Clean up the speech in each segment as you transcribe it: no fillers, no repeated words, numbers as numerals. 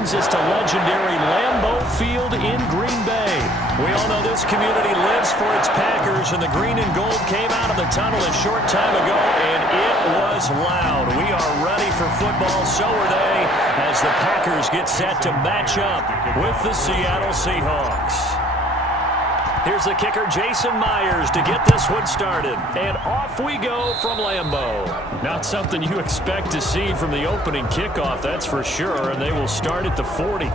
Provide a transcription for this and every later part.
brings us to legendary Lambeau Field in Green Bay. We all know this community lives for its Packers, and the green and gold came out of the tunnel a short time ago, and it was loud. We are ready for football, so are they, as the Packers get set to match up with the Seattle Seahawks. Here's the kicker, Jason Myers, to get this one started. And off we go from Lambeau. Not something you expect to see from the opening kickoff, that's for sure, and they will start at the 40.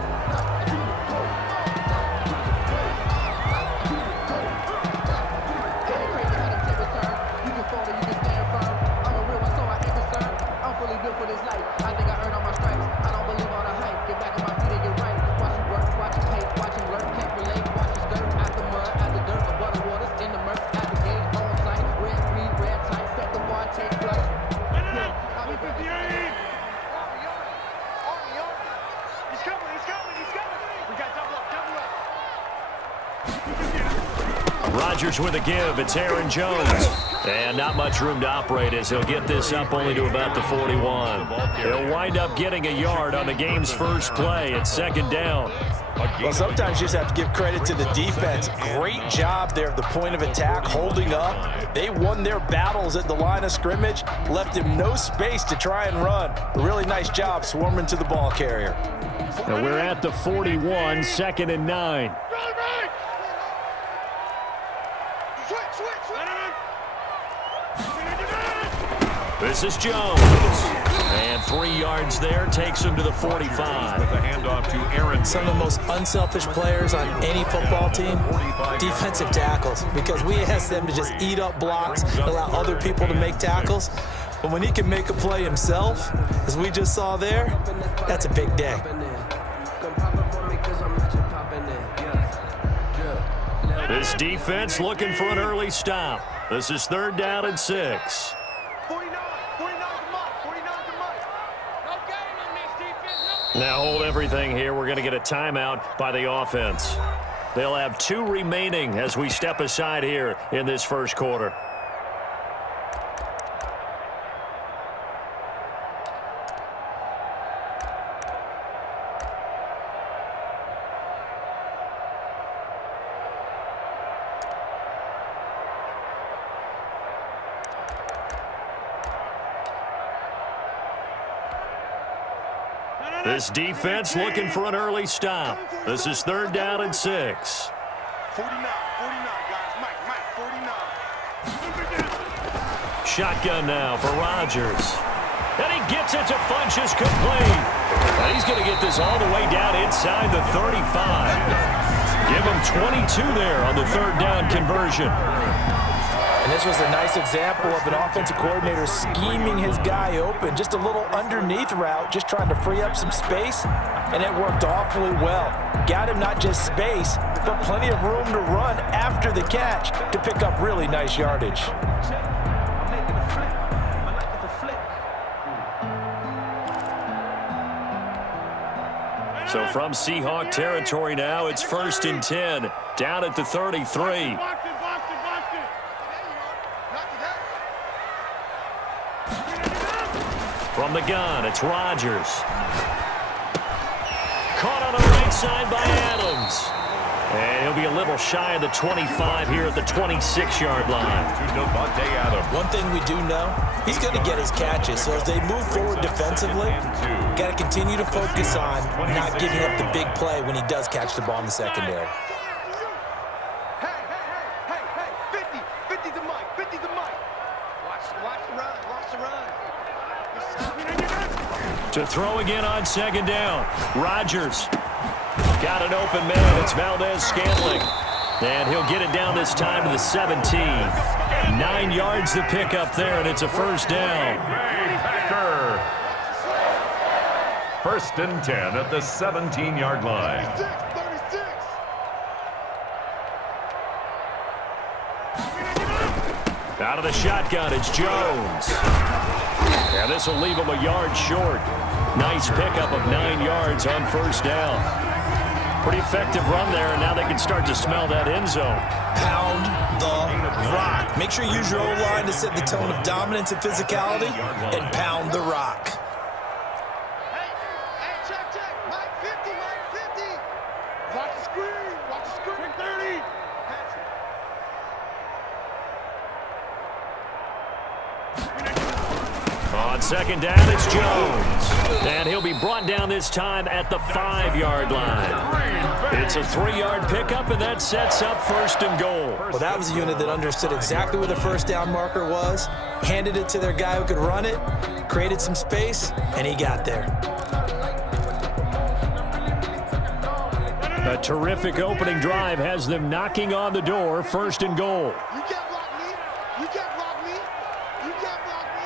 Rodgers with a give. It's Aaron Jones. And not much room to operate as he'll get this up only to about the 41. He'll wind up getting a yard on the game's first play. It's second down. Well, sometimes you just have to give credit to the defense. Great job there at the point of attack, holding up. They won their battles at the line of scrimmage, left him no space to try and run. A really nice job swarming to the ball carrier. And we're at the 41, 2nd and 9. This is Jones. And 3 yards there takes him to the 45. With a handoff to Aaron. Some of the most unselfish players on any football team, defensive tackles, because we ask them to just eat up blocks, allow other people to make tackles. But when he can make a play himself, as we just saw there, that's a big day. This defense looking for an early stop. This is 3rd down and 6. Now hold everything here. We're going to get a timeout by the offense. They'll have 2 remaining as we step aside here in this first quarter. This defense looking for an early stop. This is 3rd down and 6. 49, guys. Mike, 49. Shotgun now for Rodgers. And he gets it to Funchess complete. And he's going to get this all the way down inside the 35. Give him 22 there on the 3rd down conversion. And this was a nice example of an offensive coordinator scheming his guy open. Just a little underneath route, just trying to free up some space, and it worked awfully well. Got him not just space, but plenty of room to run after the catch to pick up really nice yardage. So from Seahawk territory now, it's 1st and 10, down at the 33. From the gun, it's Rodgers. Caught on the right side by Adams. And he'll be a little shy of the 25 here at the 26-yard line. One thing we do know, he's going to get his catches. So as they move forward defensively, got to continue to focus on not giving up the big play when he does catch the ball in the secondary. To throw again on 2nd down. Rodgers got an open man. It's Valdez-Scantling. And he'll get it down this time to the 17. 9 yards to pick up there, and it's a 1st down. Packer. 1st and 10 at the 17-yard line. Out of the shotgun, it's Jones. And this will leave him a yard short. Nice pickup of 9 yards on 1st down. Pretty effective run there, and now they can start to smell that end zone. Pound the rock. Make sure you use your O-line to set the tone of dominance and physicality, and pound the rock. Hey, check. Mike 50. second down, it's Jones. And he'll be brought down this time at the 5-yard line. It's a 3-yard pickup, and that sets up first and goal. Well, that was a unit that understood exactly where the first down marker was, handed it to their guy who could run it, created some space, and he got there. A terrific opening drive has them knocking on the door, first and goal. You can't block me. You can't block me. You can't block me.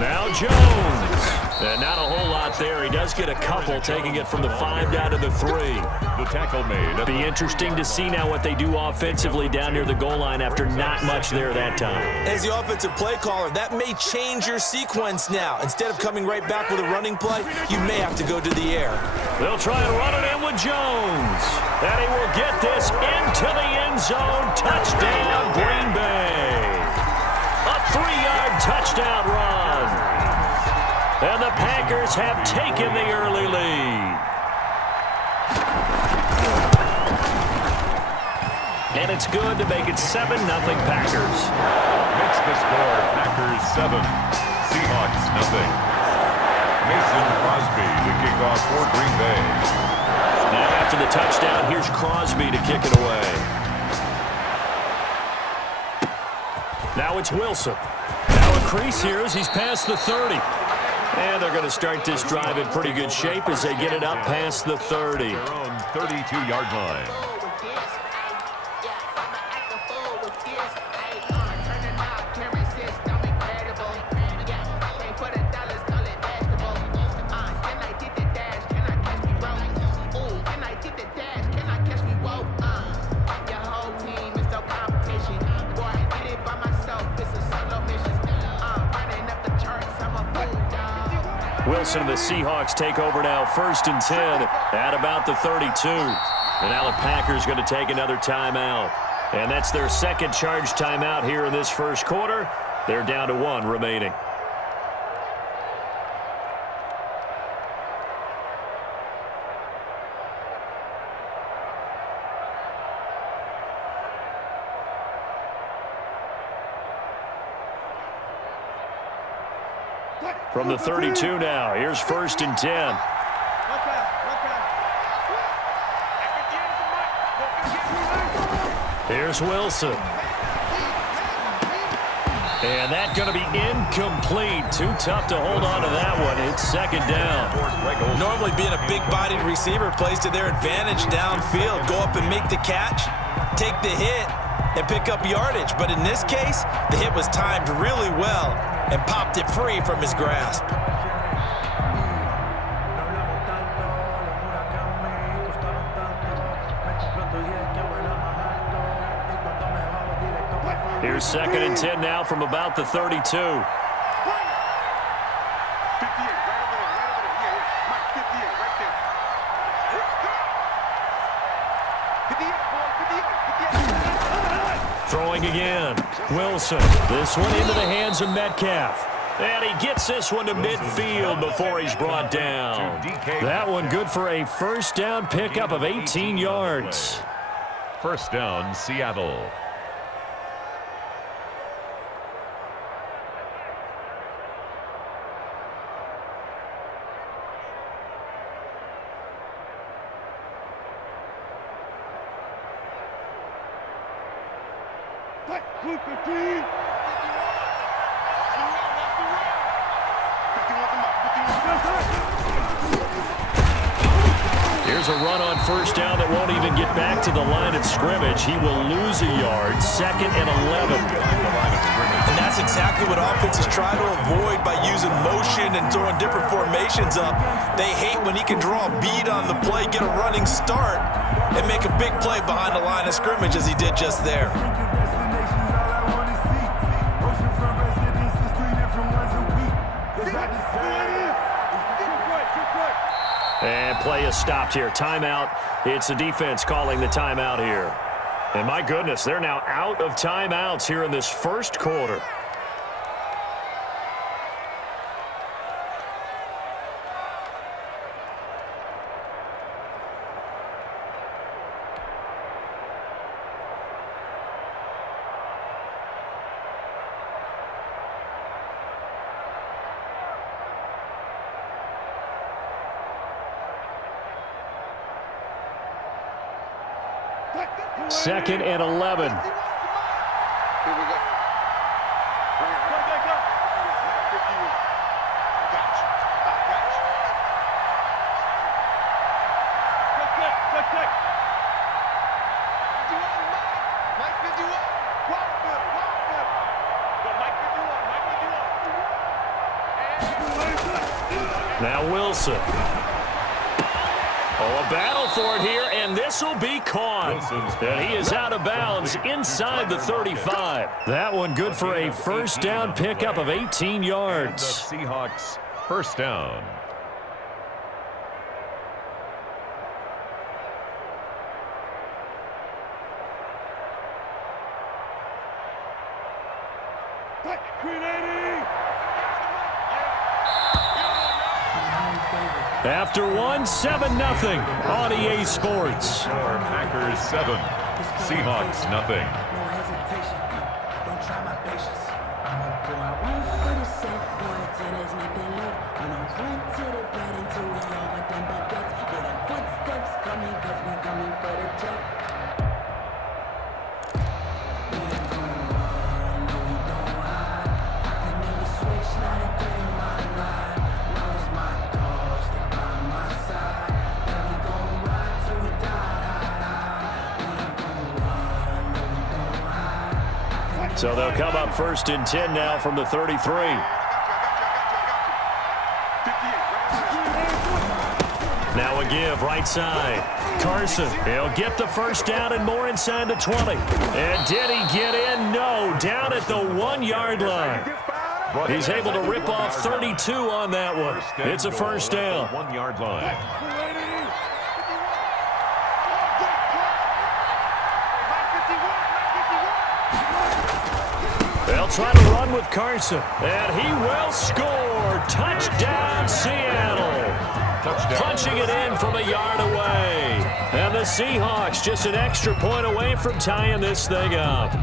Now Jones. And not a whole lot there. He does get a couple, taking it from the 5 down to the 3. The tackle made. Be interesting to see now what they do offensively down near the goal line after not much there that time. As the offensive play caller, that may change your sequence now. Instead of coming right back with a running play, you may have to go to the air. They'll try and run it in with Jones. And he will get this into the end zone. Touchdown, Green Bay. A 3-yard touchdown run. And the Packers have taken the early lead. And it's good to make it 7-0 Packers. Makes the score Packers 7, Seahawks nothing. Mason Crosby to kick off for Green Bay. Now after the touchdown, here's Crosby to kick it away. Now it's Wilson. Now a crease here as he's past the 30. And they're going to start this drive in pretty good shape as they get it up past the 30. Their own 32-yard line. Wilson and the Seahawks take over now, first and 10 at about the 32. And now the Packers going to take another timeout. And that's their second charge timeout here in this first quarter. They're down to 1 remaining. From the 32 now, here's first and 10. Here's Wilson. And that's going to be incomplete. Too tough to hold on to that one. It's second down. Normally being a big-bodied receiver plays to their advantage downfield. Go up and make the catch, take the hit, and pick up yardage. But in this case, the hit was timed really well and popped it free from his grasp. Here's second and 10 now from about the 32. Throwing again. Wilson. This one into the hands of Metcalf. And he gets this one to midfield before he's brought down. That one good for a first down pickup of 18 yards. First down, Seattle. Here's a run on first down that won't even get back to the line of scrimmage. He will lose a yard, second and 11. And that's exactly what offenses try to avoid by using motion and throwing different formations up. They hate when he can draw a bead on the play, get a running start, and make a big play behind the line of scrimmage as he did just there. And play is stopped here. Timeout. It's the defense calling the timeout here. And my goodness, they're now out of timeouts here in this first quarter. 2nd and 11. Here we go. Go. Got you. I got you. Mike 51. Wild Bill. Now Wilson. Oh, a battle for it here, and this will be caught. And he is out of bounds inside the 35. That one good for a first down pickup of 18 yards. The Seahawks first down. After one, 7-0 on EA Sports. Packers 7, Seahawks nothing. So they'll come up 1st and 10 now from the 33. Now a give right side. Carson, he'll get the first down and more inside the 20. And did he get in? No, down at the 1-yard line. He's able to rip off 32 on that one. It's a first down. 1-yard line. They'll try to run with Carson, and he will score. Touchdown, Seattle. Punching it in from a yard away. And the Seahawks just an extra point away from tying this thing up.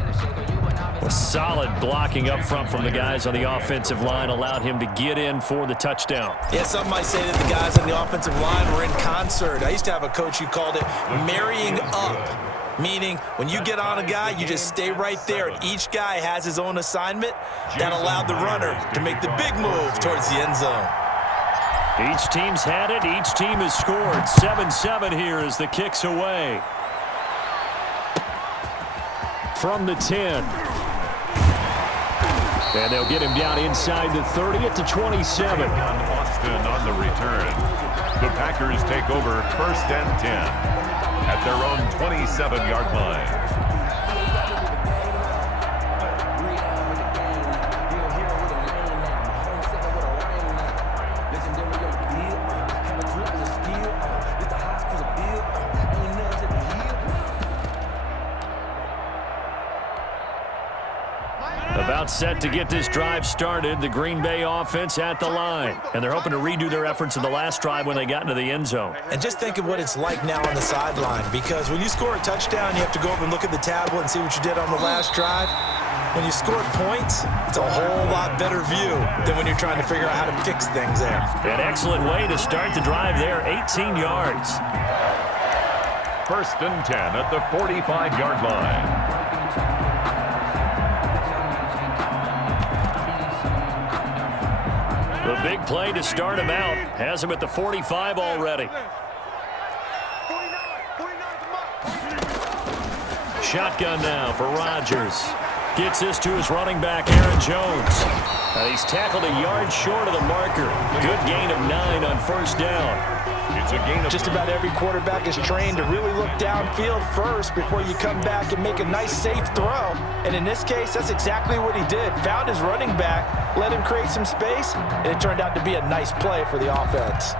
A solid blocking up front from the guys on the offensive line allowed him to get in for the touchdown. Yeah, some might say that the guys on the offensive line were in concert. I used to have a coach who called it marrying up. Meaning, when you get on a guy, you just stay right there, and each guy has his own assignment. That allowed the runner to make the big move towards the end zone. Each team's had it. Each team has scored. 7-7 here as the kick's away. From the 10. And they'll get him down inside the 30 at the 27. Austin on the return. The Packers take over 1st and 10. At their own 27-yard line. About set to get this drive started, the Green Bay offense at the line. And they're hoping to redo their efforts in the last drive when they got into the end zone. And just think of what it's like now on the sideline, because when you score a touchdown, you have to go over and look at the tablet and see what you did on the last drive. When you score points, it's a whole lot better view than when you're trying to figure out how to fix things there. An excellent way to start the drive there, 18 yards. 1st and 10 at the 45-yard line. The big play to start him out. Has him at the 45 already. Shotgun now for Rodgers. Gets this to his running back, Aaron Jones. He's tackled a yard short of the marker. Good gain of 9 on 1st down. It's a gain of Just about every quarterback is trained to really look downfield first before you come back and make a nice, safe throw. And in this case, that's exactly what he did. Found his running back, let him create some space, and it turned out to be a nice play for the offense.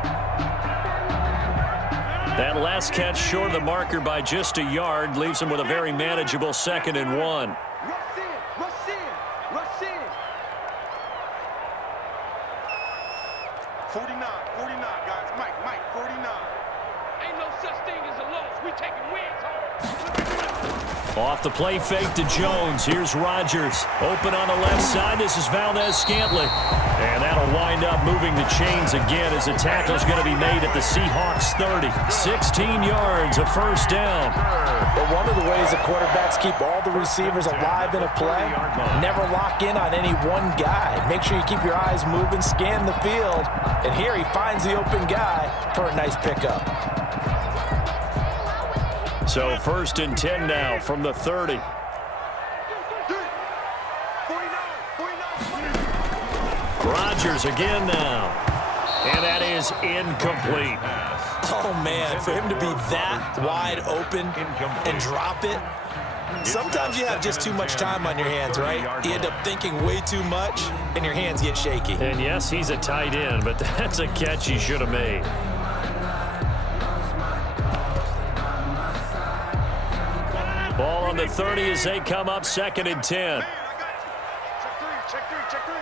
That last catch short of the marker by just a yard leaves him with a very manageable 2nd and 1. Rush in. 49, guys. Mike, 49. Ain't no such thing as a loss. We taking wins home. Off the play fake to Jones. Here's Rodgers. Open on the left side. This is Valdez-Scantling. And that'll wind up moving the chains again as the tackle's going to be made at the Seahawks 30. 16 yards, a first down. But one of the ways the quarterbacks keep all the receivers alive in a play, never lock in on any one guy. Make sure you keep your eyes moving, scan the field. And here he finds the open guy for a nice pickup. So 1st and 10 now from the 30. Rodgers again now. And that is incomplete. Oh, man, for him to be that wide open and drop it, sometimes you have just too much time on your hands, right? You end up thinking way too much, and your hands get shaky. And yes, he's a tight end, but that's a catch he should have made. Ball on the 30 as they come up 2nd and 10. Check three.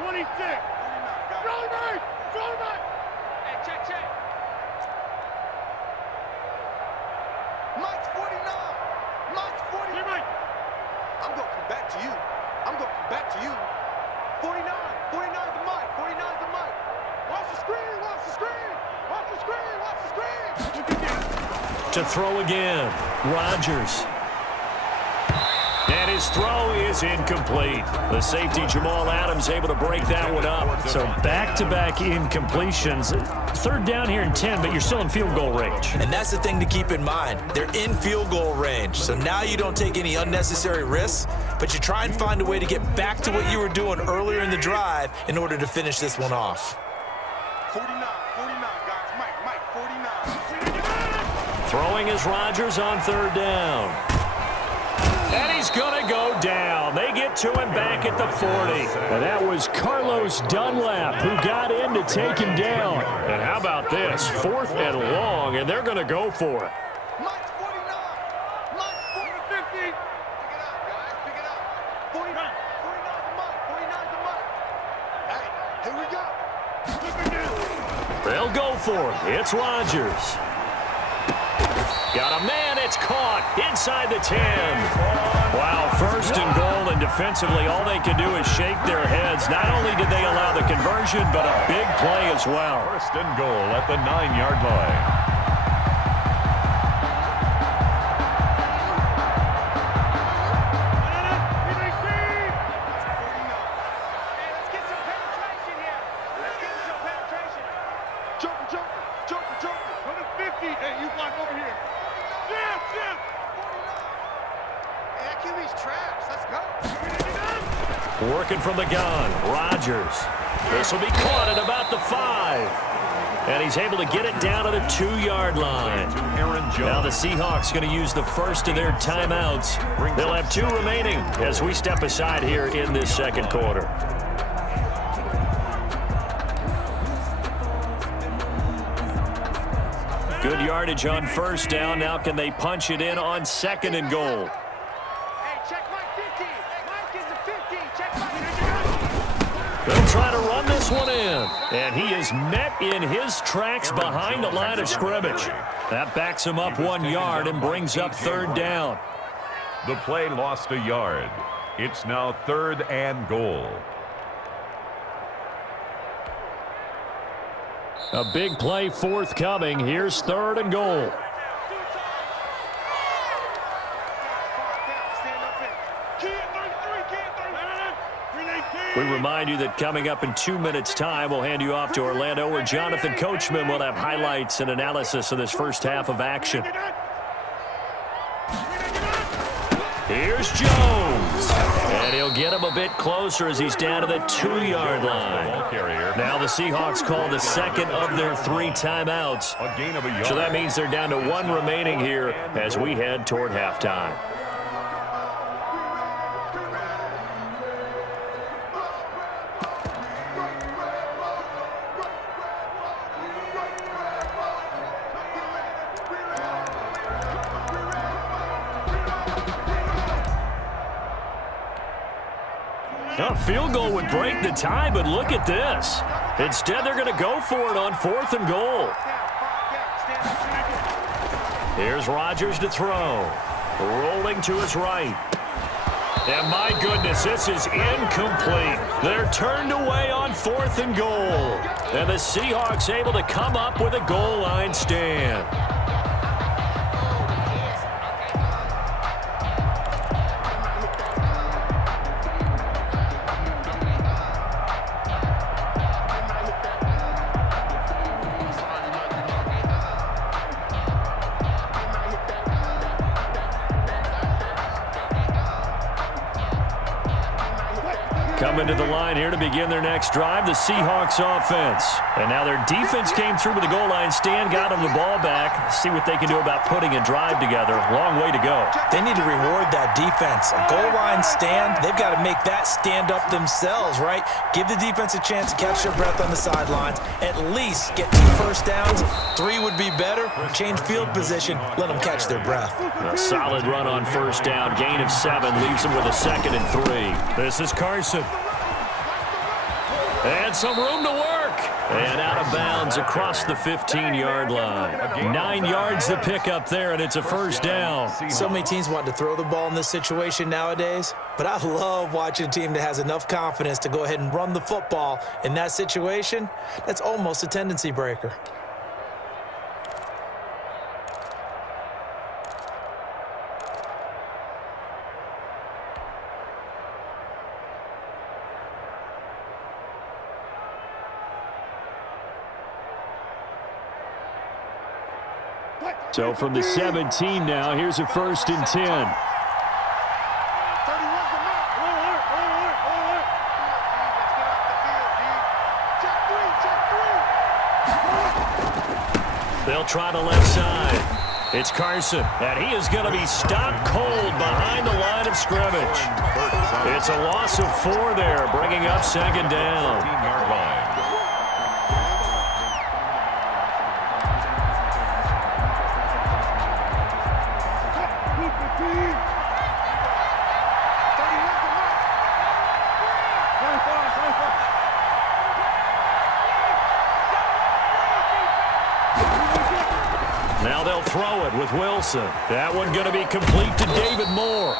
26. Throw back. Hey, check. Mike's 49. Mike's 49. I'm going to come back to you. 49. 49's the Mike. 49's the Mike. Watch the screen. Watch the screen. To throw again, Rodgers. And his throw is incomplete. The safety, Jamal Adams, able to break that one up. So back-to-back incompletions. 3rd down here and 10, but you're still in field goal range. And that's the thing to keep in mind. They're in field goal range. So now you don't take any unnecessary risks, but you try and find a way to get back to what you were doing earlier in the drive in order to finish this one off. 49, guys. Mike, 49. Throwing is Rodgers on 3rd down. And he's going to go down. They get to him back at the 40. And that was Carlos Dunlap who got in to take him down. And how about this? 4th and long, and they're going to go for it. Mike's 49. Mike's 50. Pick it up, guys. Pick it up. 49. 49's the Mike. 49's the Mike. Hey, here we go. They'll go for it. It's Rodgers. Got a man. It's caught inside the 10. Wow, 1st and goal, and defensively, all they can do is shake their heads. Not only did they allow the conversion, but a big play as well. 1st and goal at the 9-yard line. Working from the gun, Rodgers. This will be caught at about the 5. And he's able to get it down to the 2-yard line. Now the Seahawks going to use the first of their timeouts. They'll have 2 remaining as we step aside here in this 2nd quarter. Good yardage on 1st down. Now can they punch it in on 2nd and goal? They'll try to run this one in. And he is met in his tracks behind the line of scrimmage. That backs him up 1 yard and brings up 3rd down. The play lost a yard. It's now 3rd and goal. A big play forthcoming. Here's 3rd and goal. We remind you that coming up in 2 minutes' time, we'll hand you off to Orlando, where Jonathan Coachman will have highlights and analysis of this first half of action. Here's Jones. And he'll get him a bit closer as he's down to the 2-yard line. Now the Seahawks call the 2nd of their 3 timeouts. So that means they're down to 1 remaining here as we head toward halftime. A field goal would break the tie, but look at this. Instead, they're going to go for it on 4th and goal. Here's Rodgers to throw. Rolling to his right. And my goodness, this is incomplete. They're turned away on 4th and goal. And the Seahawks able to come up with a goal line stand. Coming to the line here to begin their next drive, the Seahawks offense. And now their defense came through with the goal line stand, got them the ball back. See what they can do about putting a drive together. Long way to go. They need to reward that defense. A goal line stand, they've got to make that stand up themselves, right? Give the defense a chance to catch their breath on the sidelines. At least get 2 first downs. 3 would be better. Change field position. Let them catch their breath. A solid run on first down. Gain of 7 leaves them with a 2nd and 3. This is Carson. And some room to work. And out of bounds across the 15-yard line. 9 yards to pick up there, and it's a first down. So many teams want to throw the ball in this situation nowadays, but I love watching a team that has enough confidence to go ahead and run the football. In that situation, that's almost a tendency breaker. So from the 17 now, here's a 1st and 10. They'll try the left side. It's Carson, and he is going to be stopped cold behind the line of scrimmage. It's a loss of 4 there, bringing up 2nd down. 15-yard line. Now they'll throw it with Wilson. That one going to be complete to David Moore.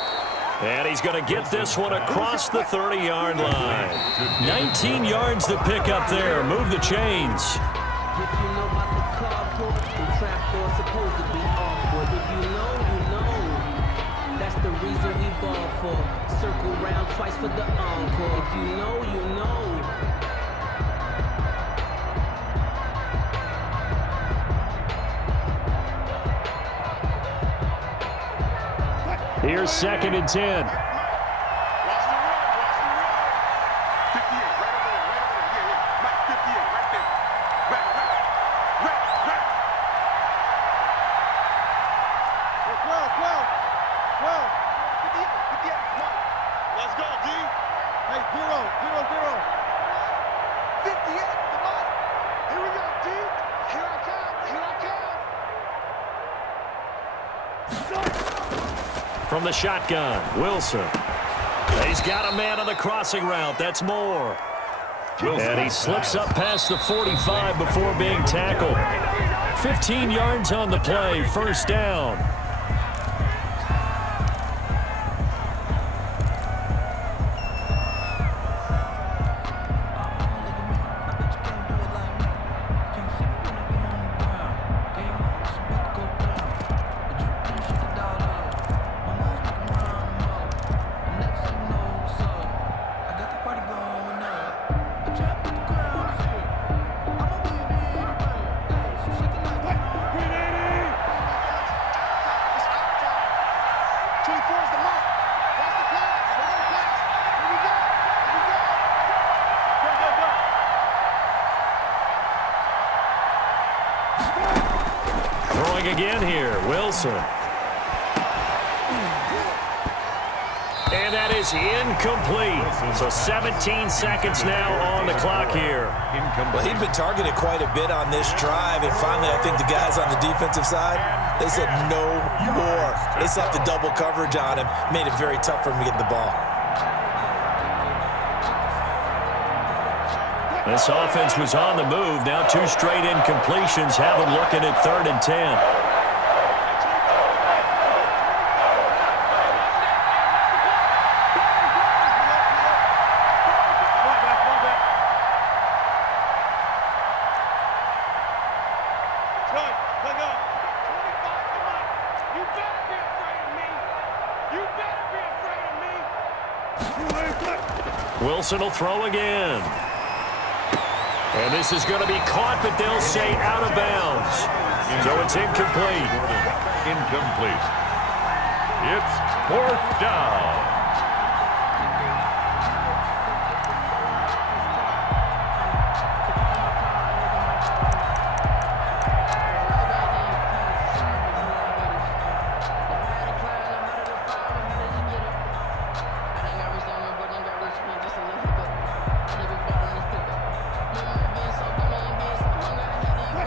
And he's going to get this one across the 30-yard line. 19 yards to pick up there. Move the chains. If you know about the carport, the trapdoor's supposed to be awkward. If you know, you know. That's the reason we ball for. Circle round twice for the encore. If you know, you know. Here's 2nd and 10. Let's go, D. Hey, 0-0-0. 58, come on. Here we go, D. Here I come. From the shotgun, Wilson. He's got a man on the crossing route. That's Moore. And he slips up past the 45 before being tackled. 15 yards on the play, first down. Again here, Wilson. And that is incomplete. So 17 seconds now on the clock here. Well, he'd been targeted quite a bit on this drive, and finally I think the guys on the defensive side, they said no more. They slapped the double coverage on him, made it very tough for him to get the ball. This offense was on the move. Now 2 straight incompletions have them looking at 3rd and 10. Wilson will throw again. And this is going to be caught, but they'll say out of bounds. So it's incomplete. Incomplete. It's 4th down.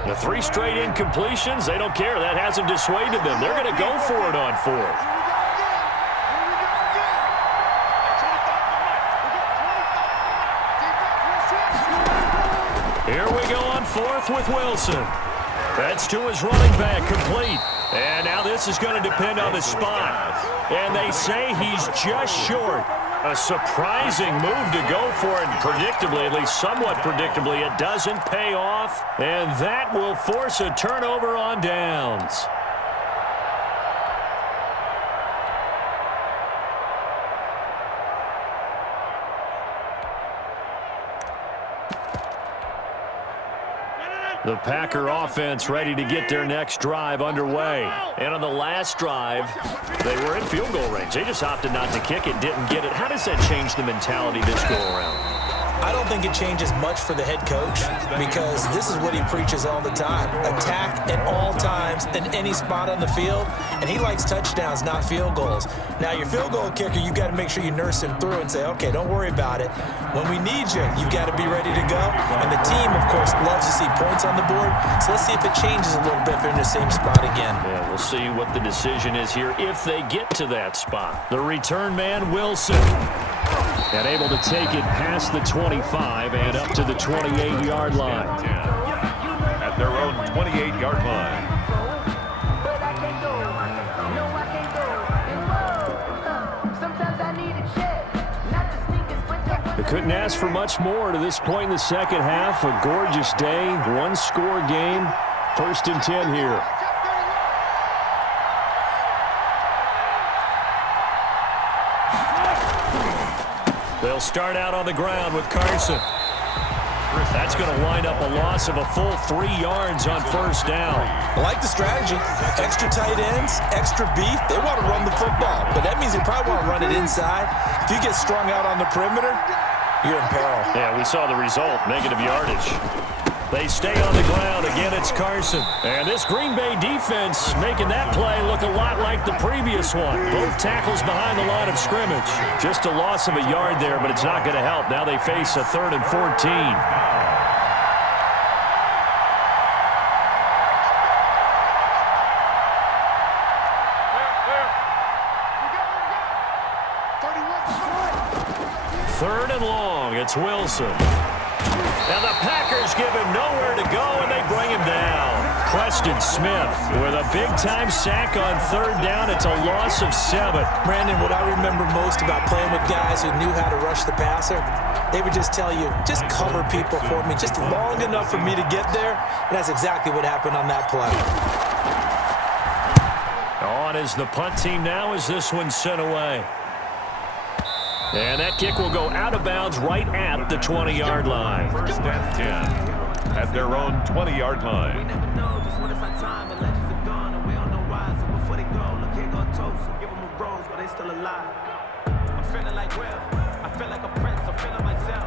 The 3 straight incompletions, they don't care. That hasn't dissuaded them. They're going to go for it on 4th. Here we go on 4th with Wilson. That's to his running back, complete. And now this is going to depend on the spot. And they say he's just short. A surprising move to go for it. Predictably, at least somewhat predictably, it doesn't pay off. And that will force a turnover on downs. The Packer offense ready to get their next drive underway. And on the last drive, they were in field goal range. They just opted not to kick it, didn't get it. How does that change the mentality this go around? I don't think it changes much for the head coach because this is what he preaches all the time. Attack at all times in any spot on the field, and he likes touchdowns, not field goals. Now, your field goal kicker, you got to make sure you nurse him through and say, okay, don't worry about it. When we need you, you got to be ready to go. And the team, of course, loves to see points on the board, so let's see if it changes a little bit if they're in the same spot again. Yeah, we'll see what the decision is here if they get to that spot. The return man, Wilson. And able to take it past the 25 and up to the 28-yard line. At their own 28-yard line. They couldn't ask for much more to this point in the second half. A gorgeous day, 1-score game. 1st and 10 here. They'll start out on the ground with Carson. That's going to wind up a loss of a full 3 yards on 1st down. I like the strategy. Extra tight ends, extra beef. They want to run the football, but that means they probably want to run it inside. If you get strung out on the perimeter, you're in peril. Yeah, we saw the result, negative yardage. They stay on the ground. Again, it's Carson. And this Green Bay defense making that play look a lot like the previous one. Both tackles behind the line of scrimmage. Just a loss of a yard there, but it's not going to help. Now they face a 3rd and 14. Third and long, it's Wilson. And the Packers give him nowhere to go, and they bring him down. Preston Smith with a big-time sack on 3rd down. It's a loss of 7. Brandon, what I remember most about playing with guys who knew how to rush the passer, they would just tell you, just cover people for me, just long enough for me to get there. And that's exactly what happened on that play. On is the punt team now as this one's sent away. And that kick will go out of bounds right at the 20-yard line. 1st and 10 at their own 20-yard line. We never know just when it's our time and legends are gone and we don't know why. So before they go, look here, go toast. Give them a rose, but they still alive. I'm feeling like Will. I feel like a prince. I'm feeling myself.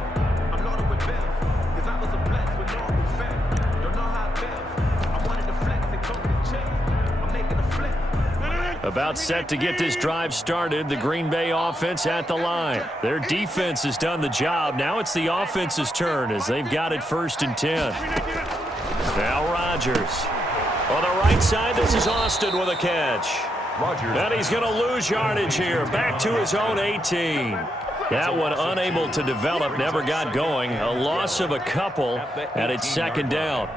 I'm loaded with bills. Cause I was a blessed with no one fair. Don't know how it feels. I wanted to flex and go to the chick. I'm making a flip. About set to get this drive started, the Green Bay offense at the line. Their defense has done the job. Now it's the offense's turn as they've got it 1st and 10. Now Rodgers. On the right side, this is Austin with a catch. Rodgers. And he's going to lose yardage here. Back to his own 18. That one unable to develop, never got going. A loss of a couple, and it's second down.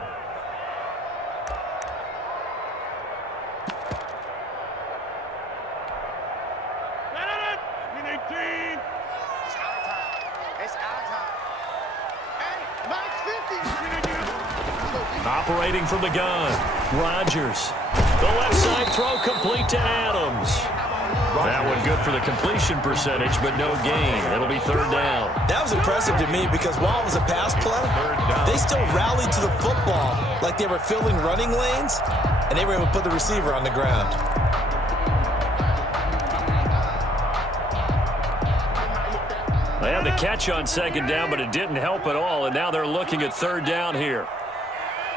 Operating from the gun, Rodgers. The left side throw complete to Adams. That one good for the completion percentage, but no gain. It'll be third down. That was impressive to me because while it was a pass play, they still rallied to the football like they were filling running lanes, and they were able to put the receiver on the ground. They had the catch on second down, but it didn't help at all, and now they're looking at third down here.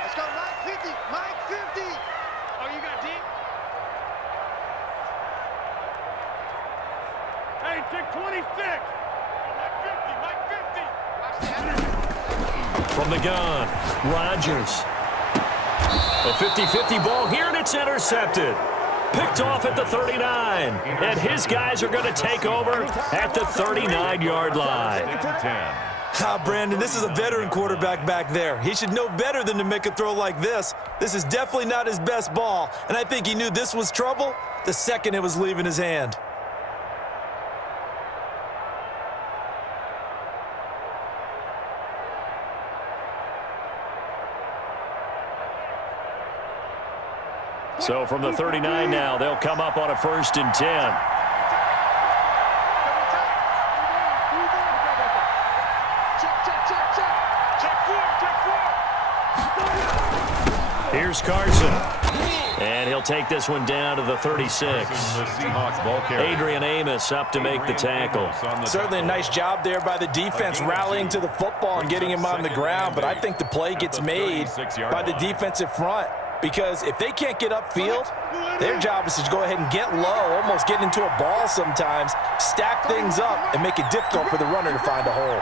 Let's go, Mike 50, Mike 50. Oh, you got deep? Hey, check 26. Mike 50, Mike 50. From the gun, Rodgers. A 50-50 ball here, and it's intercepted. Picked off at the 39, and his guys are going to take over at the 39-yard line. Brandon, this is a veteran quarterback back there. He should know better than to make a throw like this. This is definitely not his best ball, and I think he knew this was trouble the second it was leaving his hand. So from the 39 now, they'll come up on a 1st and 10. Here's Carson. And he'll take this one down to the 36. Adrian Amos up to make the tackle. Certainly a nice job there by the defense rallying to the football and getting him on the ground, but I think the play gets made by the defensive front. Because if they can't get upfield, their job is to go ahead and get low, almost get into a ball sometimes, stack things up, and make it difficult for the runner to find a hole.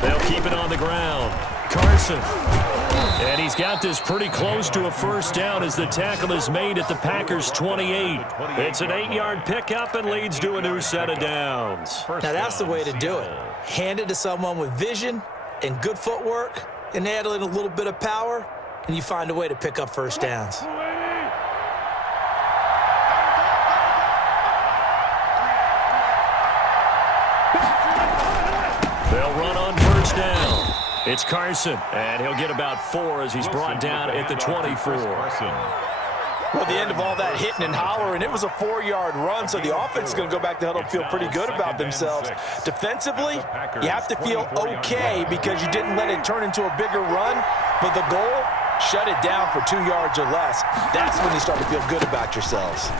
They'll keep it on the ground. Carson. And he's got this pretty close to a first down as the tackle is made at the Packers' 28. It's an 8-yard pickup and leads to a new set of downs. Now that's the way to do it. Hand it to someone with vision and good footwork, and add in a little bit of power, and you find a way to pick up first downs. They'll run on first down. It's Carson, and he'll get about 4 as he's brought down at the 24. Well, the end of all that hitting and hollering, it was a 4-yard run, so the offense is going to go back to huddle and feel pretty good about themselves. Defensively, you have to feel okay because you didn't let it turn into a bigger run, but the goal, shut it down for 2 yards or less. That's when you start to feel good about yourselves.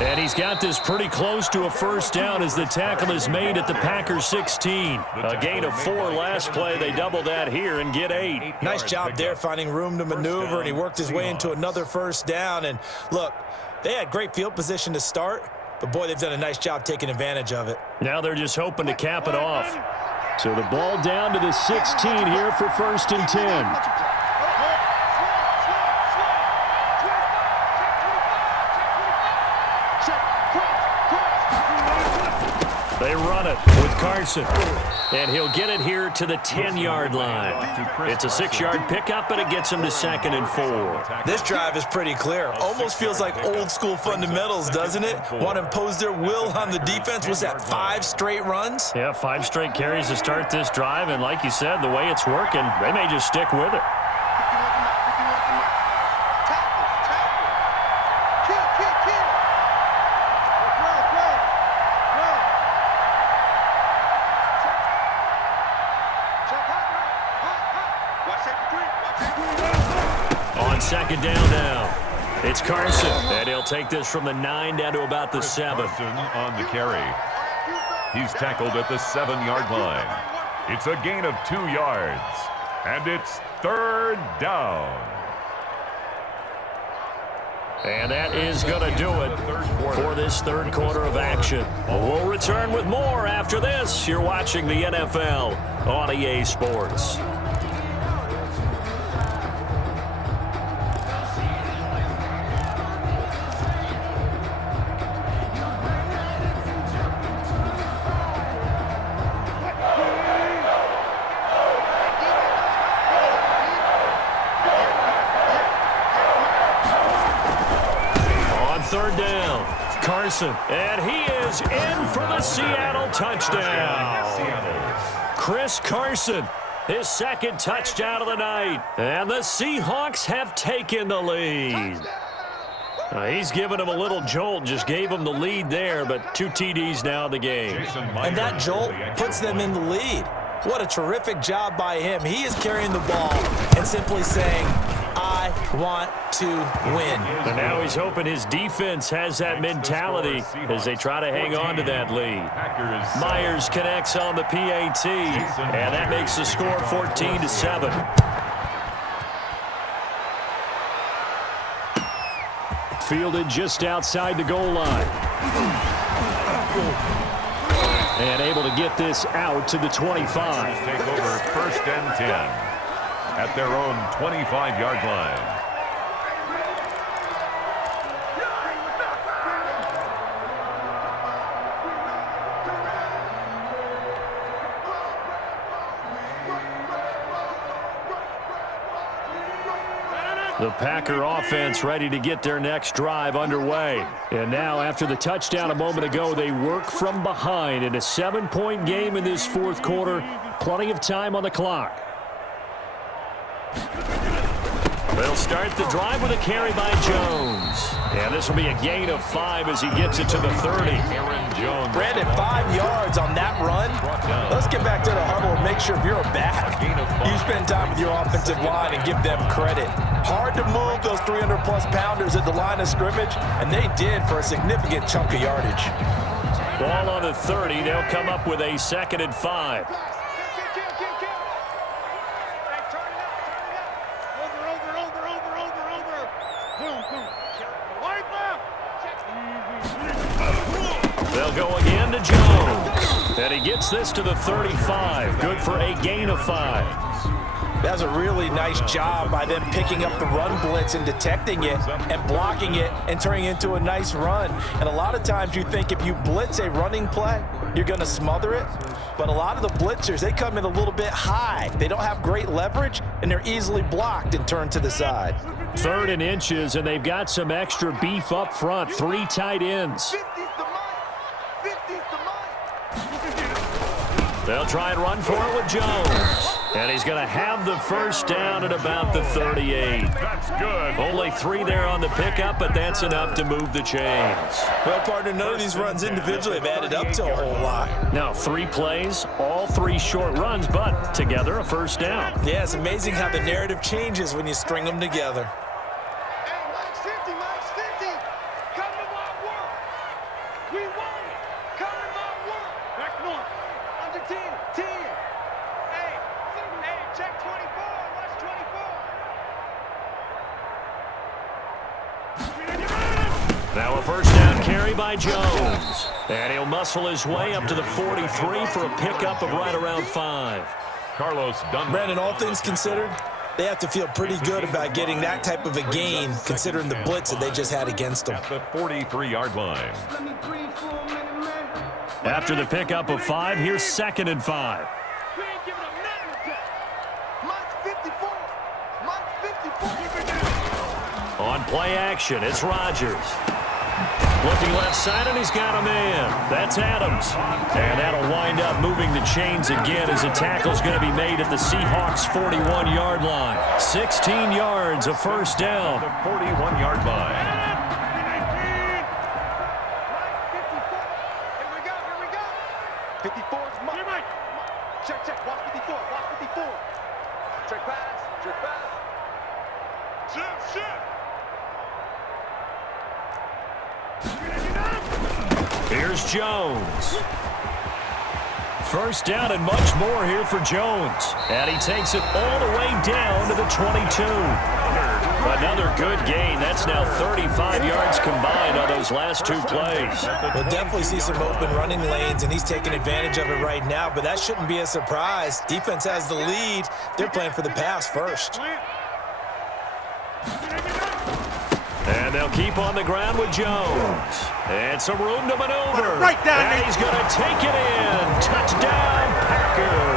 And he's got this pretty close to a first down as the tackle is made at the Packers' 16. A gain of 4 last play. They double that here and get 8. Nice job there finding room to maneuver, and he worked his way into another first down. And look, they had great field position to start, but boy, they've done a nice job taking advantage of it. Now they're just hoping to cap it off. So the ball down to the 16 here for 1st and 10. They run it with Carson, and he'll get it here to the 10-yard line. It's a 6-yard pickup, and it gets him to 2nd and 4. This drive is pretty clear. Almost feels like old-school fundamentals, doesn't it? Want to impose their will on the defense. Was that 5 straight runs? Yeah, 5 straight carries to start this drive, and like you said, the way it's working, they may just stick with it. Second down now. It's Carson, and he'll take this from the 9 down to about the 7. Carson on the carry. He's tackled at the 7-yard line. It's a gain of 2 yards, and it's 3rd down. And that is going to do it for this 3rd quarter of action. We'll return with more after this. You're watching the NFL on EA Sports. third down. Carson, and he is in for the Seattle touchdown. Chris Carson, his second touchdown of the night. And the Seahawks have taken the lead. He's given him a little jolt, just gave him the lead there, but 2 TDs now in the game. And that jolt puts them in the lead. What a terrific job by him. He is carrying the ball and simply saying, I want to win. And now he's hoping his defense has that mentality as they try to hang on to that lead. Myers connects on the PAT, and that makes the score 14-7. Fielded just outside the goal line. And able to get this out to the 25. Take over 1st and 10 at their own 25-yard line. The Packer offense ready to get their next drive underway. And now, after the touchdown a moment ago, they work from behind in a 7-point game in this fourth quarter. Plenty of time on the clock. They'll start the drive with a carry by Jones. And this will be a gain of 5 as he gets it to the 30. Aaron Jones. Brandon, 5 yards on that run. Let's get back to the huddle and make sure if you're a back, you spend time with your offensive line and give them credit. Hard to move those 300-plus pounders at the line of scrimmage, and they did for a significant chunk of yardage. Ball on the 30. They'll come up with a 2nd and 5. They'll go again to Jones. And he gets this to the 35. Good for a gain of 5. That was a really nice job by them picking up the run blitz and detecting it and blocking it and turning it into a nice run. And a lot of times you think if you blitz a running play, you're going to smother it. But a lot of the blitzers, they come in a little bit high. They don't have great leverage, and they're easily blocked and turned to the side. 3rd and inches, and they've got some extra beef up front. 3 tight ends. They'll try and run for it with Jones. And he's going to have the first down at about the 38. That's good. Only 3 there on the pickup, but that's enough to move the chains. Well, partner, none of these runs individually have added up to a whole lot. Now, 3 plays, all 3 short runs, but together a first down. Yeah, it's amazing how the narrative changes when you string them together. Hey, Max 50, Max 50. Come to my work. We won it. Come to my work. Back north. Under 10, 10. Hey, check 24. Watch 24. Now a first down carry by Jones. And he'll muscle his way up to the 43 for a pickup of right around 5. Carlos Dunlap. Brandon, all things considered, they have to feel pretty good about getting that type of a gain, considering the blitz that they just had against them. At the 43-yard line. After the pickup of 5, here's 2nd and 5. We ain't giving up nothing today. Mike's 54. Mike's 54. On play action, it's Rodgers. Looking left side, and he's got a man. That's Adams. And that'll wind up moving the chains again as a tackle's going to be made at the Seahawks' 41-yard line. 16 yards, a first down. The 41-yard line. 54 is Mike. Check, check. Watch 54. Watch 54. Check pass. Check pass. Shift, shift. Here's Jones. First down and much more here for Jones. And he takes it all the way down to the 22. Another good gain. That's now 35 yards combined on those last 2 plays. We'll definitely see some open running lanes, and he's taking advantage of it right now, but that shouldn't be a surprise. Defense has the lead. They're playing for the pass first. And they'll keep on the ground with Jones. And some room to maneuver. Right down. And he's going to take it in. Touchdown, Packers.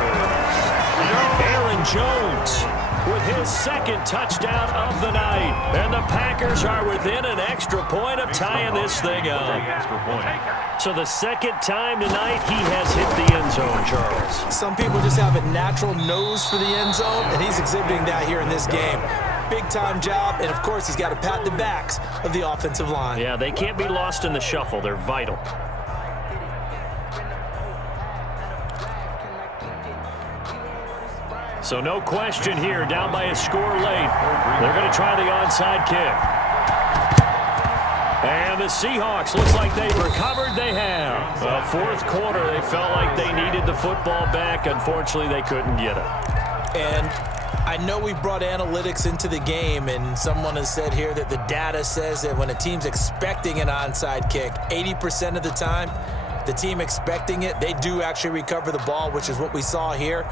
Aaron Jones with his second touchdown of the night. And the Packers are within an extra point of tying this thing up. So the second time tonight he has hit the end zone, Charles. Some people just have a natural nose for the end zone, and he's exhibiting that here in this game. Big-time job, and of course he's got to pat the backs of the offensive line. Yeah, they can't be lost in the shuffle. They're vital. So no question here, down by a score late. They're going to try the onside kick. And the Seahawks, looks like they've recovered. They have. Fourth quarter, they felt like they needed the football back. Unfortunately, they couldn't get it. And I know we brought analytics into the game, and someone has said here that the data says that when a team's expecting an onside kick, 80% of the time, the team expecting it, they do actually recover the ball, which is what we saw here.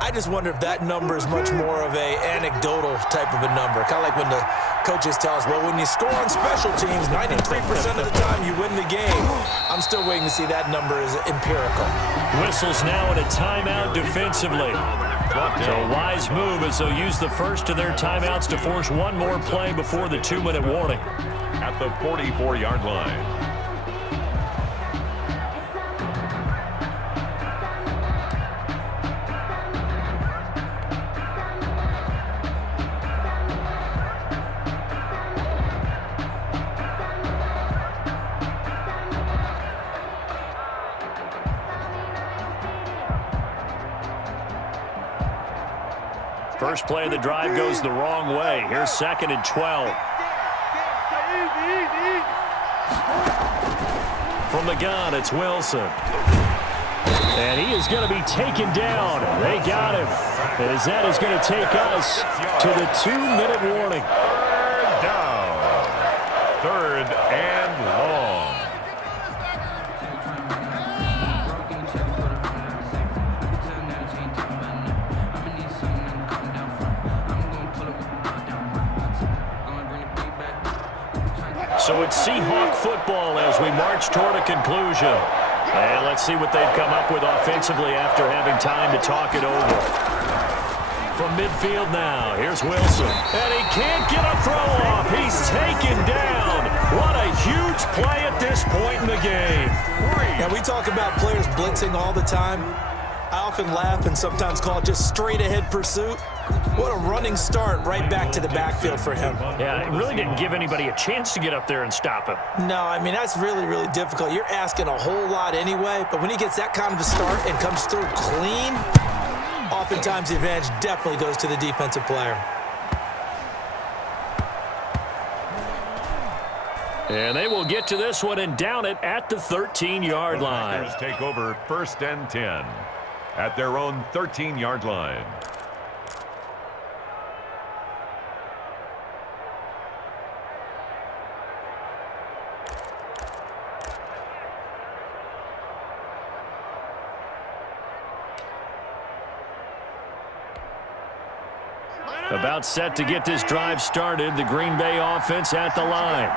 I just wonder if that number is much more of a anecdotal type of a number. Kind of like when the coaches tell us, well, when you score on special teams, 93% of the time you win the game. I'm still waiting to see that number is empirical. Whistles now in a timeout defensively. So a wise move as they'll use the first of their timeouts to force one more play before the 2-minute warning. At the 44-yard line. First play of the drive goes the wrong way. Here's 2nd and 12. From the gun, it's Wilson. And he is going to be taken down. They got him. As that is going to take us to the 2-minute warning. Third down. Third and long. So it's Seahawk football as we march toward a conclusion. And let's see what they've come up with offensively after having time to talk it over. From midfield now, here's Wilson. And he can't get a throw off. He's taken down. What a huge play at this point in the game. Yeah, we talk about players blitzing all the time. I often laugh and sometimes call it just straight-ahead pursuit. What a running start right back to the backfield for him. Yeah, it really didn't give anybody a chance to get up there and stop him. No, I mean, that's really, really difficult. You're asking a whole lot anyway, but when he gets that kind of a start and comes through clean, oftentimes the advantage definitely goes to the defensive player. And they will get to this one and down it at the 13-yard line. Packers take over 1st and 10 at their own 13-yard line. About set to get this drive started. The Green Bay offense at the line.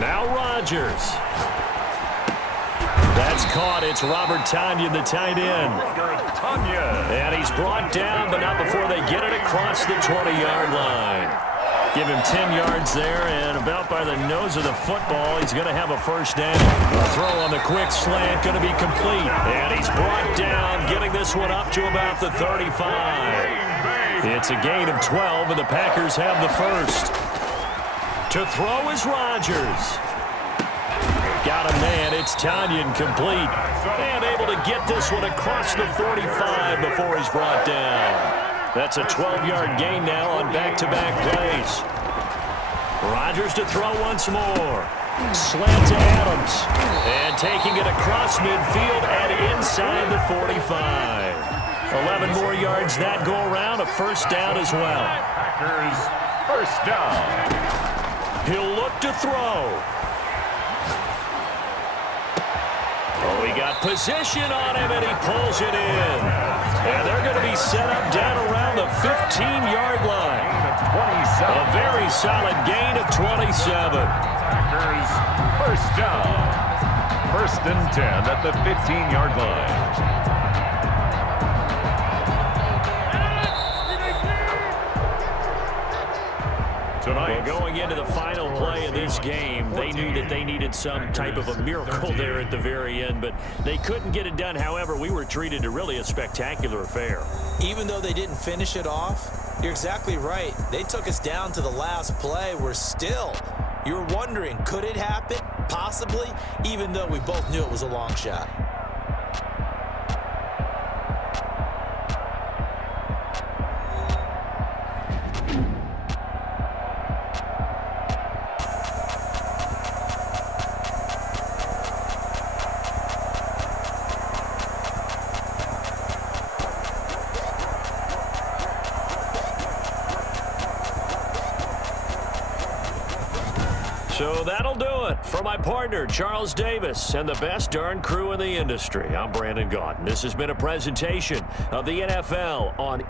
Now Rodgers. That's caught. It's Robert Tonyan, the tight end. And he's brought down, but not before they get it across the 20-yard line. Give him 10 yards there, and about by the nose of the football, he's going to have a first down. A throw on the quick slant, going to be complete. And he's brought down, getting this one up to about the 35. It's a gain of 12, and the Packers have the first. To throw is Rodgers. Got a man. It's Tonyan complete. And able to get this one across the 45 before he's brought down. That's a 12-yard gain now on back-to-back plays. Rodgers to throw once more. Slant to Adams. And taking it across midfield and inside the 45. 11 more yards that go around. A first down as well. Packers first down. He'll look to throw. Oh, he got position on him, and he pulls it in. And they're going to be set up down around the 15-yard line. A very solid gain of 27. Packers first down. 1st and 10 at the 15-yard line. Well, going into the final play of this game, they knew that they needed some type of a miracle there at the very end, but they couldn't get it done. However, we were treated to really a spectacular affair. Even though they didn't finish it off, you're exactly right. They took us down to the last play. You're wondering, could it happen? Possibly, even though we both knew it was a long shot. So that'll do it for my partner, Charles Davis, and the best darn crew in the industry. I'm Brandon Gaudin. This has been a presentation of the NFL on